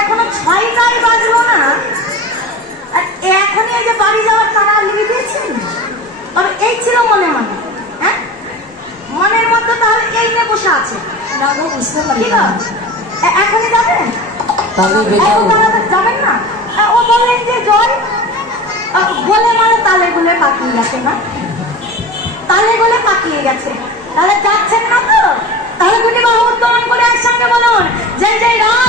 এখনো 6টাই বাজলো না, আর এখনই এই যে বাড়ি যাওয়ার তারা লিখে দিয়েছেন। তবে এই ছিল মনে মনে, হ্যাঁ মনের মধ্যে তাহলে এই নিয়ে বসে আছে। বুঝতে পারি এখনই যাবেন, যাবেন না? ও বললেন যে জয় বলে মানে তালে গুলে পাকিয়ে গেছে, না তালে গুলে পাকিয়ে গেছে, তাহলে যাচ্ছেন না তো? তাহলে দুটি বাহু উত্তোলন করে একসঙ্গে বলুন, জয় জয় রাম।